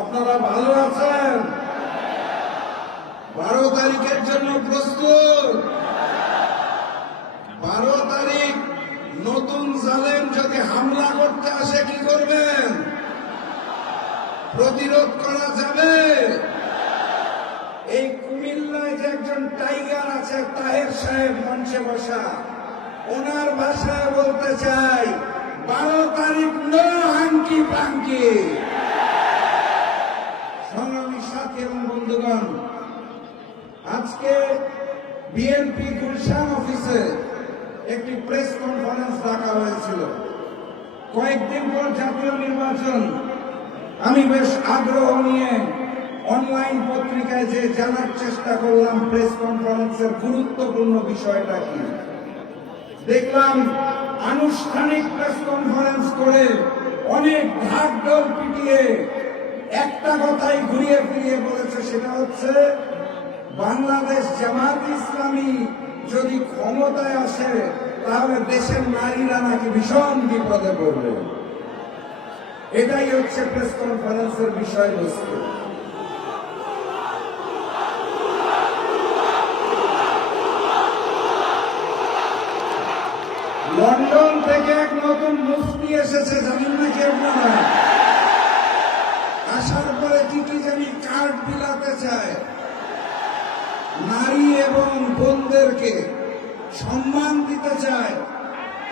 আপনারা ভালো আছেন? 12 তারিখের জন্য প্রস্তুত? 12 তারিখ নতুন জালেম যদি হামলা করতে আসে কি করবেন? প্রতিরোধ করা যাবে? এই কুমিল্লায় যে একজন টাইগার আছে তাহের সাহেব মঞ্চে বসা, ওনার ভাষায় বলতে চাই 12 তারিখ নো হাঙ্কি পাঙ্কি। সংগ্রামী সাথী এবং বন্ধুগণ, আজকে বিএনপি গুলশান অফিসে একটি প্রেস কনফারেন্স ডাকা হয়েছিল। কয়েকদিন পর জাতীয় নির্বাচন। আমি বেশ আগ্রহ নিয়ে অনলাইন পত্রিকায় যে জানার চেষ্টা করলাম প্রেস কনফারেন্সের গুরুত্বপূর্ণ বিষয়টা কি। দেখলাম আনুষ্ঠানিক প্রেস কনফারেন্স করে অনেক ঢাকঢোল পিটিয়ে একটা কথাই ঘুরিয়ে ফিরিয়ে বলেছে, সেটা হচ্ছে বাংলাদেশ জামাত ইসলামী যদি ক্ষমতায় আসে তাহলে দেশের নারীরা নাকি ভীষণ বিপদে পড়বে। এটাই হচ্ছে প্রেস কনফারেন্সের বিষয়বস্তু। লন্ডন থেকে এক নতুন মুফতি এসেছে, জানেন নাকি আপনারা? আসার পরে কি কি জানি কার্ড বিলাতে চায়। নারী এবং বোনদেরকে সম্মান দিতে চায়।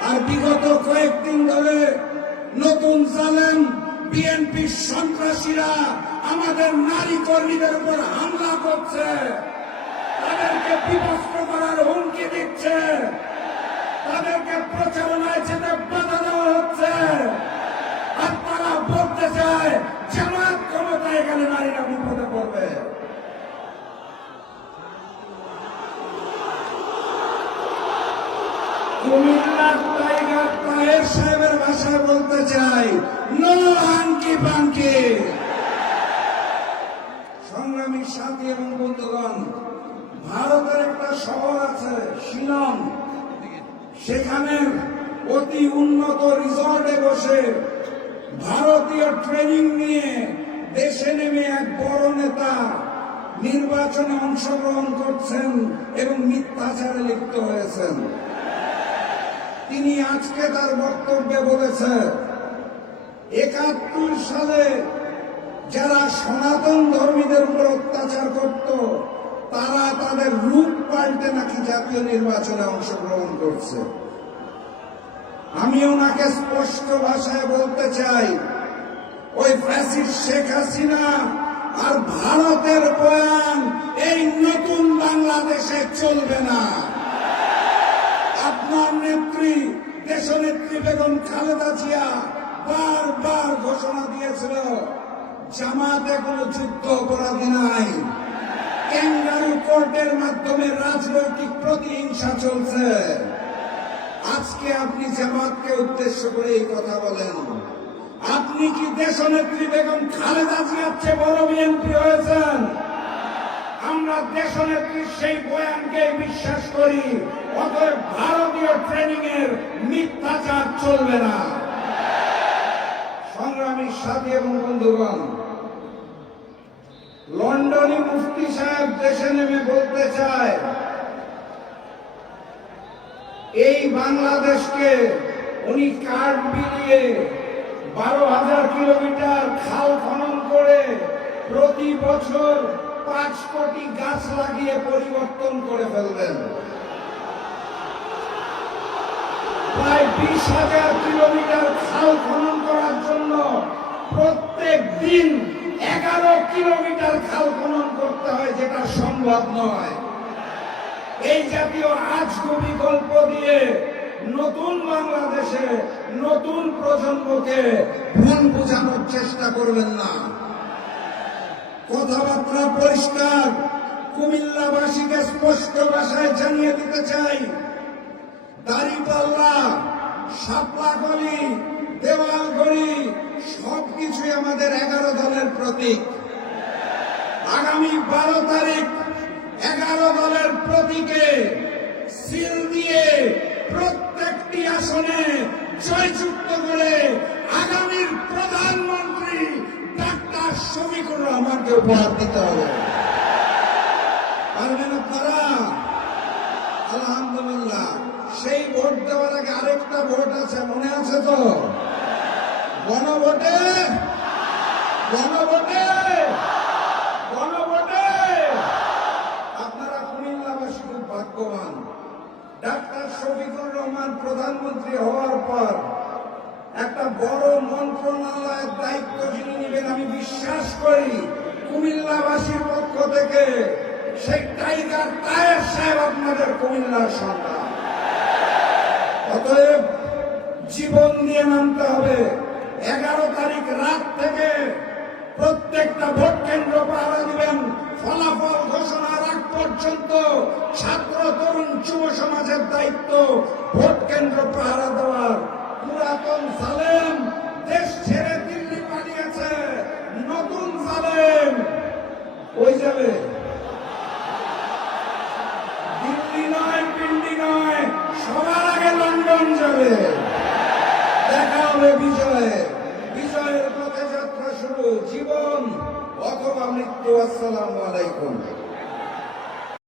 আর বিগত কয়েকদিন ধরে নতুন জালেম বিএনপি সন্ত্রাসীরা আমাদের নারী কর্মীদের উপর হামলা করছে, তাদেরকে বিভক্ত করার হুমকি দিচ্ছে, তাদেরকে প্রচারণায় যেতে বাধা দেওয়া হচ্ছে। আর তারা বলতে চায় জামাত ক্ষমতায় গেলে নারীরা বিপদে পড়বে। কুমিল্লার টাইগার তাহের সাহেবের ভাষায় বলতে চাই নো হাঙ্কি পাঙ্কি। সংগ্রামী সাথী এবং বন্ধুগণ, ভারতের একটা শহর আছে শিলং, সেখানে অতি উন্নত রিসর্টে বসে ভারতীয় ট্রেনিং নিয়ে দেশে নেমে এক বড় নেতা নির্বাচনে অংশগ্রহণ করছেন এবং মিথ্যাচারে লিপ্ত হয়েছেন। তিনি আজকে তার বক্তব্যে বলেছে 71 সালে যারা সনাতন ধর্মীদের উপর অত্যাচার করত তারা তাদের রূপ পাল্টে নাকি জাতীয় নির্বাচনে অংশগ্রহণ করছে। আমি ওনাকে স্পষ্ট ভাষায় বলতে চাই, ওই ফ্যাসিস্ট শেখ হাসিনা আর ভারতের বয়ান এই নতুন বাংলাদেশে চলবে না। আপনার নেত্রী দেশনেত্রী বেগম খালেদা জিয়া বারবার ঘোষণা দিয়েছিল জামাতে কোনো যুদ্ধ অপরাধী নাই, ক্যাঙ্গারু কোর্টের মাধ্যমে রাজনৈতিক প্রতিহিংসা চলছে। আজকে আপনি জামাতকে উদ্দেশ্য করে এই কথা বলেন। আপনি কি দেশনেত্রী বেগম খালেদা জিয়ার চেয়ে বড় বিএনপি হয়েছেন? আমরা দেশনেত্রীর সেই বয়ানকে বিশ্বাস করি। অতএব ভারতীয় ট্রেনিং এর মিথ্যাচার চলবে না। সংগ্রামী সাথী এবং বন্ধুগণ, লন্ডনী মুফতি সাহেব দেশে নেমে বলতে চায় এই বাংলাদেশকে উনি কার্ড বিলিয়ে 12,000 কিলোমিটার খাল খনন করে প্রতি বছর 5 কোটি গাছ লাগিয়ে পরিবর্তন করে ফেলবেন। প্রায় 20,000 কিলোমিটার খাল খনন করার জন্য প্রত্যেক দিন 11 কিলোমিটার খাল খনন করতে হয়, যেটা সম্ভব নয়। এই জাতীয় আজগুবি গল্প দিয়ে নতুন বাংলাদেশে নতুন প্রজন্মকে ভুল বোঝানোর চেষ্টা করবেন না। কথাবার্তা পরিষ্কার, কুমিল্লাবাসীকে স্পষ্ট ভাষায় জানিয়ে দিতে চাই, দাঁড়িপাল্লা, শাপলাকলি, দেওয়ালগড়ি সবকিছুই আমাদের 11 দলের প্রতীক। আগামী 12 তারিখ 11 দলের প্রতীকে সিল দিয়ে প্রত্যেকটি আসনে জয়যুক্ত করে আগামীর প্রধানমন্ত্রী ডাক্তার শফিক রহমানকে উপহার দিতে হবে। পারবেন আপনারা? আলহামদুলিল্লাহ। সেই ভোট দেওয়ার আগে আরেকটা ভোট আছে, মনে আছে তো? গণভোটে গণভোটে গণভোটে আপনারা কুমিল্লাবাসী খুব ভাগ্যবান। ডাক্তার শফিকুর রহমান প্রধানমন্ত্রী হওয়ার পর একটা বড় মন্ত্রণালয়ের দায়িত্ব যিনি নেবেন, আমি বিশ্বাস করি কুমিল্লাবাসীর পক্ষ থেকে সেই টাইগার তায়ের সাহেব আপনাদের কুমিল্লার সন্তান। অতএব জীবন দিয়ে নামতে হবে। 11 তারিখ রাত থেকে প্রত্যেকটা ভোট কেন্দ্র পাহারা দিবেন। ফলাফল ঘোষণার আগ পর্যন্ত ছাত্র তরুণ যুব সমাজের দায়িত্ব ভোট কেন্দ্র পাহারা দেওয়ার। পুরাতন জালেম দেশ ছেড়ে দিল্লি পালিয়েছে, নতুন জালেম ওই যাবে, দিল্লি নয়, পিন্ডি নয়, সবার আগে লন্ডন যাবে। দেখা হবে বিজয়ে। বিজয়ের পথে যাত্রা শুরু, জীবন অথবা মৃত্যু। আসসালামু আলাইকুম।